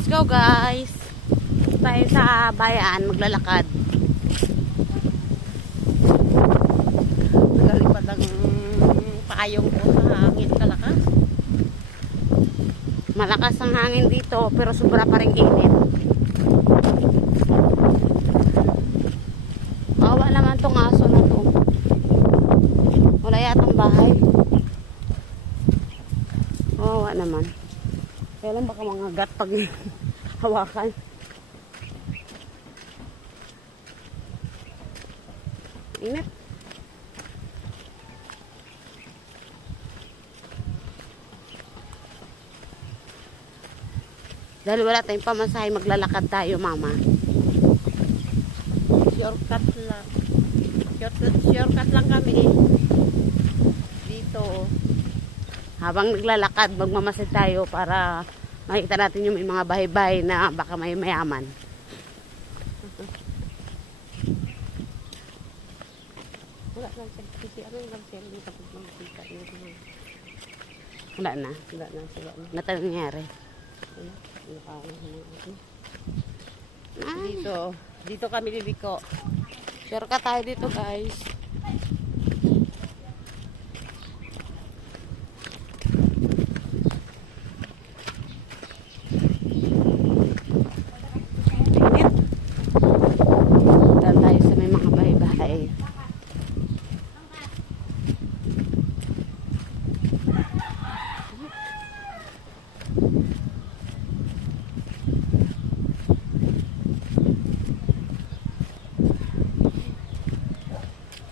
Let's go guys. Tayo sa bayan, maglalakad. Nagalipad ang payong ko sa hangin kalakas. Malakas ang hangin dito pero sobra pa rin init. Awa naman tong aso na to. Wala yatang bahay. Awa naman. Kaya lang baka mga gat pag hawakan. Init. Dahil wala tayong pamasahe, maglalakad tayo, mama. Shortcut lang. Shortcut lang kami. Dito. Habang naglalakad, magmamasid tayo para makikita natin yung may mga bahay-bahay na baka may mayaman. Wala na nangyari. Dito kami liliko. Shortcut tayo dito, guys.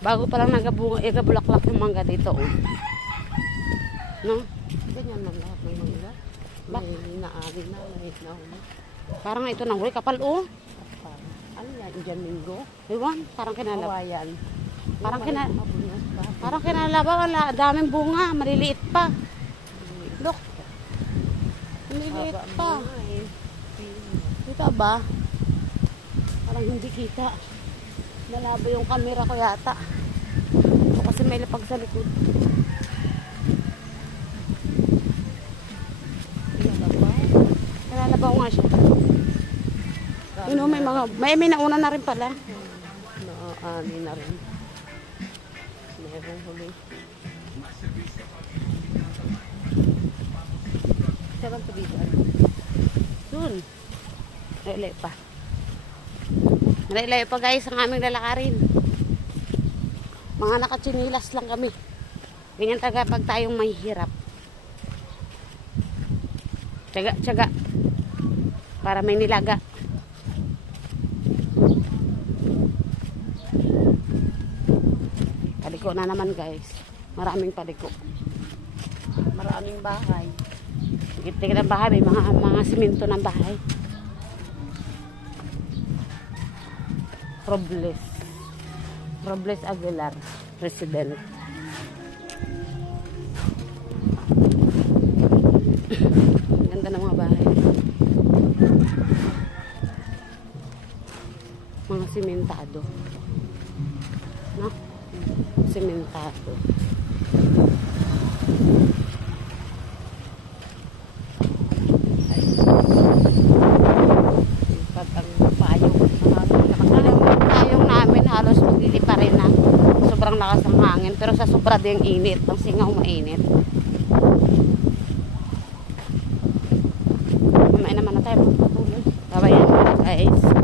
Bago pa lang nagabulaklak yung mangga dito, oh. No? Ganyan man lahat ng mangga. May naari na, may nahuli. Parang ito nang huli, kapal, oh. Ano yan? Indian Mingo? Ewan, parang kinalaba. Hawayan. Parang kinalaba, wala. Daming bunga, maliliit pa. Look. Maliliit pa. Kita ba? Parang hindi kita. Malabo yung camera ko yata. O kasi may lapag sa likod. Nalalabaw nga siya. Yun o, may nauna na rin pala. Naani na rin. Mayroong huli. Saan pa dito? Doon. Lailay pa. Lailay pa guys ang aming lalakarin. Mga nakatsinilas lang kami. Ganyan taga pag tayong mahihirap. Tsaga. Para may nilaga. Paliko na naman guys. Maraming paliko. Maraming bahay. Tigit-tigit ng bahay. May mga simento ng bahay. Robles Aguilar Resident. Ganda ng mga bahay. Mga simentado. No? Simentado. Halos maglili pa rin na sobrang lakas ng hangin pero sa sobra din init ang singaw mainit. Mamaya naman na tayo magpatuloy. Babayan mo guys.